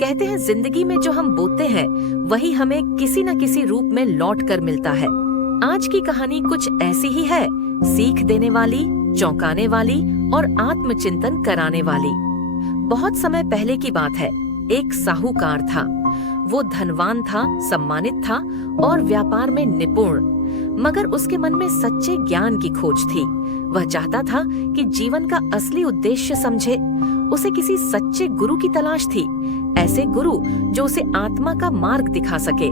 कहते हैं जिंदगी में जो हम बोते हैं वही हमें किसी न किसी रूप में लौट कर मिलता है। आज की कहानी कुछ ऐसी ही है, सीख देने वाली, चौंकाने वाली और आत्मचिंतन कराने वाली। बहुत समय पहले की बात है। एक साहूकार था। वो धनवान था, सम्मानित था और व्यापार में निपुण, मगर उसके मन में सच्चे ज्ञान की खोज थी। वह चाहता था कि जीवन का असली उद्देश्य समझे। उसे किसी सच्चे गुरु की तलाश थी, ऐसे गुरु जो उसे आत्मा का मार्ग दिखा सके।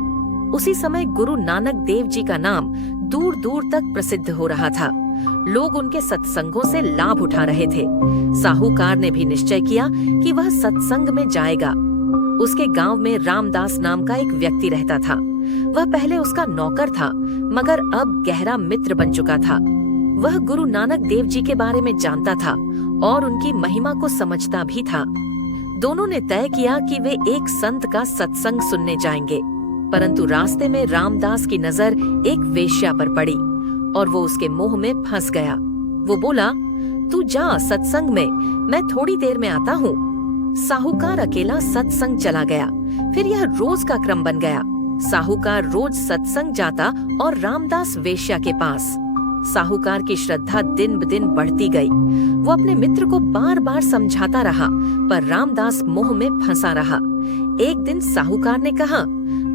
उसी समय गुरु नानक देव जी का नाम दूर दूर तक प्रसिद्ध हो रहा था। लोग उनके सत्संगों से लाभ उठा रहे थे। साहूकार ने भी निश्चय किया कि वह सत्संग में जाएगा। उसके गांव में रामदास नाम का एक व्यक्ति रहता था। वह पहले उसका नौकर था, मगर अब गहरा मित्र बन चुका था। वह गुरु नानक देव जी के बारे में जानता था और उनकी महिमा को समझता भी था। दोनों ने तय किया कि वे एक संत का सत्संग सुनने जाएंगे, परंतु रास्ते में रामदास की नजर एक वेश्या पर पड़ी और वो उसके मोह में फंस गया। वो बोला, तू जा सत्संग में, मैं थोड़ी देर में आता हूँ। साहूकार अकेला सत्संग चला गया। फिर यह रोज का क्रम बन गया। साहूकार रोज सत्संग जाता और रामदास वेश्या के पास। साहूकार की श्रद्धा दिन ब दिन बढ़ती गई। वो अपने मित्र को बार बार समझाता रहा, पर रामदास मोह में फंसा रहा। एक दिन साहूकार ने कहा,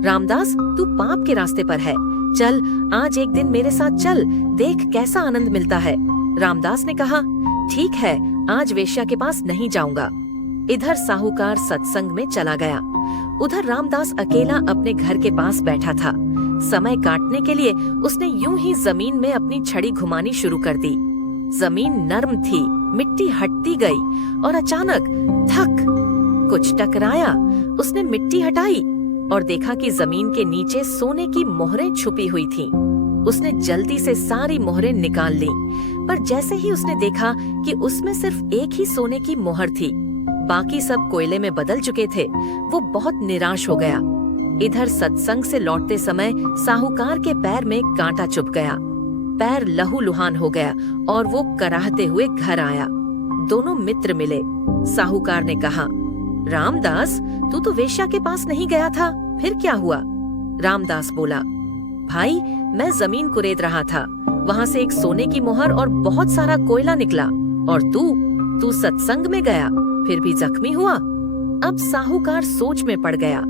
रामदास, तू पाप के रास्ते पर है, चल आज एक दिन मेरे साथ चल, देख कैसा आनंद मिलता है। रामदास ने कहा, ठीक है, आज वेश्या के पास नहीं जाऊंगा। इधर साहूकार सत्संग में चला गया, उधर रामदास अकेला अपने घर के पास बैठा था। समय काटने के लिए उसने यूं ही जमीन में अपनी छड़ी घुमानी शुरू कर दी। जमीन नर्म थी, मिट्टी हटती गई और अचानक धक, कुछ टकराया। उसने मिट्टी हटाई और देखा कि जमीन के नीचे सोने की मोहरें छुपी हुई थीं। उसने जल्दी से सारी मोहरें निकाल ली, पर जैसे ही उसने देखा कि उसमें सिर्फ एक ही सोने की मोहर थी, बाकी सब कोयले में बदल चुके थे, वो बहुत निराश हो गया। इधर सत्संग से लौटते समय साहूकार के पैर में कांटा चुभ गया। पैर लहूलुहान हो गया और वो कराहते हुए घर आया। दोनों मित्र मिले। साहूकार ने कहा, रामदास, तू तो वेश्या के पास नहीं गया था, फिर क्या हुआ? रामदास बोला, भाई, मैं जमीन कुरेद रहा था, वहाँ से एक सोने की मोहर और बहुत सारा कोयला निकला। और तू सत्संग में गया, फिर भी जख्मी हुआ। अब साहूकार सोच में पड़ गया।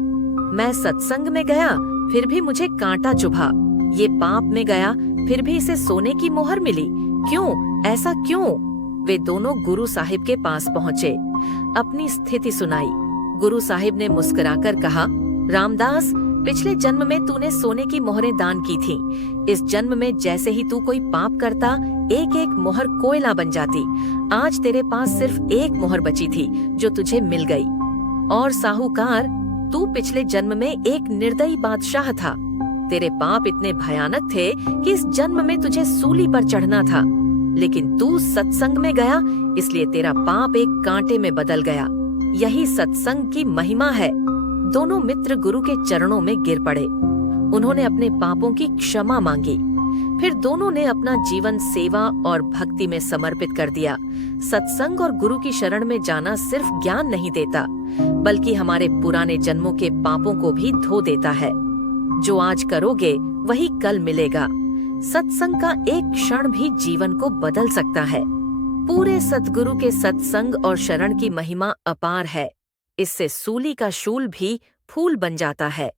मैं सत्संग में गया, फिर भी मुझे कांटा चुभा। ये पाप में गया, फिर भी इसे सोने की मोहर मिली। क्यों? ऐसा क्यों? वे दोनों गुरु साहिब के पास पहुँचे, अपनी स्थिति सुनाई। गुरु साहिब ने मुस्कुराकर कहा, रामदास, पिछले जन्म में तूने सोने की मोहरें दान की थी। इस जन्म में जैसे ही तू कोई पाप करता, एक एक मोहर कोयला बन जाती। आज तेरे पास सिर्फ एक मोहर बची थी जो तुझे मिल गई। और साहूकार, तू पिछले जन्म में एक निर्दयी बादशाह था। तेरे पाप इतने भयानक थे कि इस जन्म में तुझे सूली पर चढ़ना था, लेकिन तू सत्संग में गया, इसलिए तेरा पाप एक कांटे में बदल गया। यही सत्संग की महिमा है। दोनों मित्र गुरु के चरणों में गिर पड़े। उन्होंने अपने पापों की क्षमा मांगी। फिर दोनों ने अपना जीवन सेवा और भक्ति में समर्पित कर दिया। सत्संग और गुरु की शरण में जाना सिर्फ ज्ञान नहीं देता, बल्कि हमारे पुराने जन्मों के पापों को भी धो देता है। जो आज करोगे वही कल मिलेगा। सत्संग का एक क्षण भी जीवन को बदल सकता है। पूरे सद्गुरु के सत्संग और शरण की महिमा अपार है। इससे सूली का शूल भी फूल बन जाता है।